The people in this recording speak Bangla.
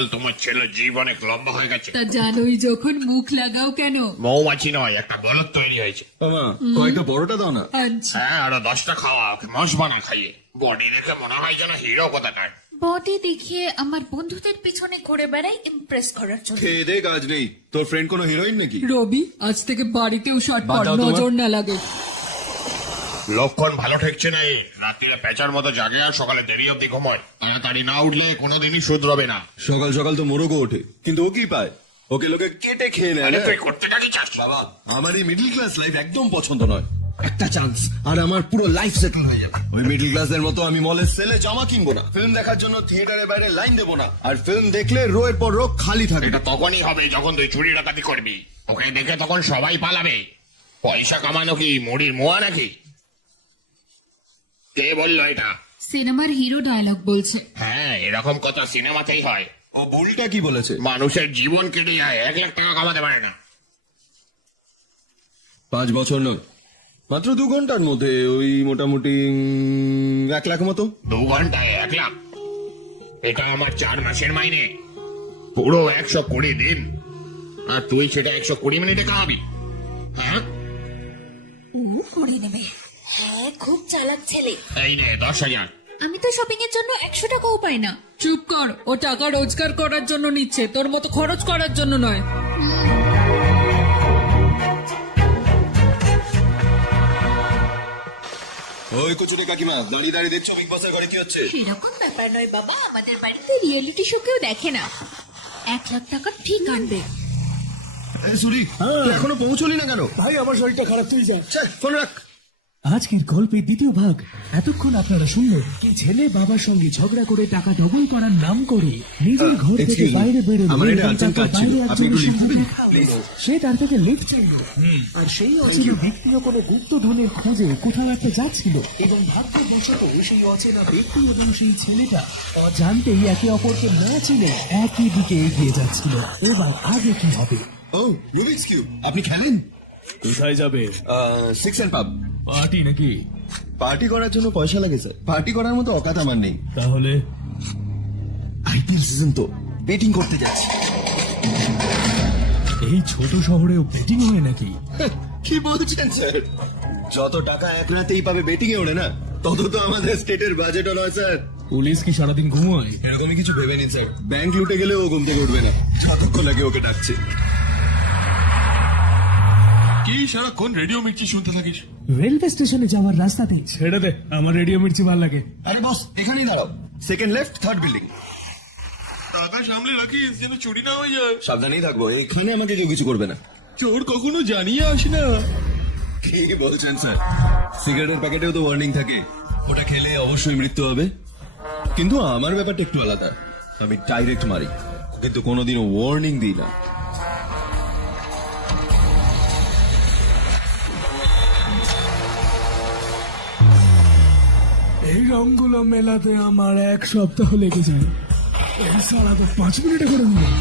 আজকাল তোমার ছেলের জীব অনেক লম্বা হয়ে গেছে। তা জানোই যখন মুখ লাগাও কেন? মৌমাছি নয়, একটা গলত তৈরি হয়েছে। মামা কয়েকটা বড়টা দাও না। আচ্ছা, হ্যাঁ, আরো 10টা খাওয়া, ওকে মশ বানা খাইয়ে। বডি দেখে মনে হয় যেন হিরো কোথাকার। বডি দেখিয়ে আমার বন্ধুদের পিছনে ঘুরে বেড়াই ইমপ্রেস করার জন্য। খেয়ে দে কাজ নেই। তোর ফ্রেন্ড কোনো হিরোইন নাকি? রবি আজ থেকে বাড়িতেও শট বাদ কর, দাও তোমার। নজর না লাগে। লক্ষণ ভালো ঠেকছে না। রাত্রিরে পেঁচার মতো জাগে আর সকালে দেরি অব্দি ঘুমোয়। তাড়াতাড়ি না উঠলে কোনোদিনই শুধরবে না। সকাল সকাল তো মোরগও ওঠে, কিন্তু ও কি পায়? ওকে লোকে কেটে খেয়ে নেয় আরে না? তুই করতে থাকি চাস। বাবা, আমার এই মিডল ক্লাস লাইফ একদম পছন্দ নয়। একটা চান্স আর আমার পুরো লাইফ সেটেল হয়ে যাবে। ওই মিডল ক্লাসের মতো আমি মলের সেলে জামা কিনবো না, ফিল্ম দেখার জন্য থিয়েটারের বাইরে লাইন দেবো না, আর ফিল্ম দেখলে রোয়ের পর রো খালি থাকে। এটা তখনই হবে যখন তুই চুরি ডাকাতি করবি। ওকে দেখে তখন সবাই পালাবে। পয়সা কামানো কি মুড়ির মোয়া নাকি? কে বললো এটা? সিনেমার হিরো ডায়লগ বলছে। হ্যাঁ, এরকম কথা সিনেমাতেই হয়। ও বুলটা কি বলেছে? মানুষের জীবন কেটে যায়, 1 লাখ টাকা কামাতে পারে না। 5 বছর নয়, মাত্র 2 ঘন্টার মধ্যে ওই মোটামুটি 1 লাখ মতো। 2 ঘন্টায় 1 লাখ? এটা আমার 4 মাসের মাইনে, পুরো 120 দিন। আর তুই সেটা 120 মিনিটে কামাবি? হ্যাঁ, করে নেবে। হ্যাঁ, খুব চালাক ছেলে। এই নে 10,000। আমি তো শপিং এর জন্য 100 টাকাও পাই না। চুপ কর, ও টাকা রোজগার করার জন্য নিচ্ছে, তোর মতো খরচ করার জন্য নয়। ওই কচুরি কাকিমা, দাঁড়িয়ে দাঁড়িয়ে দেখছো বিগ বসের ঘরে কি হচ্ছে? সেরকম ব্যাপার নয় বাবা, আমাদের বাড়িতে রিয়েলিটি শো কেউ দেখে না। 1 লাখ টাকা ঠিক আনবে। এই সুরি, তুই এখনো পৌঁছলি না কেন? ভাই আমার শরীরটা খারাপ, তুই যা। চল ফোন রাখ। আজকের গল্পের দ্বিতীয় ভাগ। এতক্ষণ আপনারা শুনলেন কি ছেলে বাবার সঙ্গে ঝগড়া করে টাকা ডবল করার নাম করে নিজের ঘর থেকে excuse me, বাইরে বেরোলো আমার এটা এবং urgent তারপর কাজ ছিল, বাইরে আপনি একজনের একটু সঙ্গে লিখবেন, দেখা হলো। সে তার থেকে লিফট চাইল, আর সেই অচেনা ব্যক্তিও কোনো গুপ্তধনের খোঁজে কোথাও একটা যাচ্ছিল এবং ভাগ্যবশত সেই অচেনা ব্যক্তি এবং সেই ছেলেটা অজান্তেই একে অপরকে না চিনে একই দিকে এগিয়ে যাচ্ছিল। এবার আগে কি হবে? ও রুবিক্স কিউব, আপনি খেলেন? কোথায় যাবে? 6 এন্ড পাব। পার্টি নাকি? পার্টি করার জন্য পয়সা লাগে স্যার, পার্টি করার মতো অকাত আমার নেই। তাহলে আইপিএল সিজন তো, বেটিং করতে যাচ্ছি। এই ছোট শহরেও বেটিং হয় নাকি? কি বলছেন স্যার? যত টাকা এক রাতেই পাবে বেটিং এ ওড়ে না, তত তো আমাদের স্টেটের বাজেটও নয় স্যার। পুলিশ কি সারাদিন ঘুমোয়? এরকমই কিছু ভেবে নিন স্যার, ব্যাংক লুটে গেলে ও ঘুম থেকে উঠবে না, যতক্ষণ লাগে ওকে ডাকছে। কি সারাক্ষণ রেডিও মির্চি শুনতে থাকিস? রেলওয়ে স্টেশনে যাওয়ার রাস্তাতে। ছেড়ে দে, আমার রেডিও মির্চি ভালো লাগে। আরে বস, এখানেই দাঁড়াও, সেকেন্ড লেফট, থার্ড বিল্ডিং। টাকা সামলে রাখিস যেন চুরি না হয়ে যায়। সাবধানেই থাকবো, এখানে আমাকে কেউ কিছু করবে না। চোর কখনো জানিয়ে আসে না। কি বলছেন স্যার? সিগারেটের প্যাকেটেও তো ওয়ার্নিং থাকে, ওটা খেলে অবশ্যই মৃত্যু হবে। কিন্তু আমার ব্যাপারটা একটু আলাদা, আমি ডাইরেক্ট মারি, কিন্তু কোনোদিনও ওয়ার্নিং দিই না। এই রংগুলো মেলাতে আমার 1 সপ্তাহ লেগে যায়, এই সারা তো 5 মিনিটে করে নিল।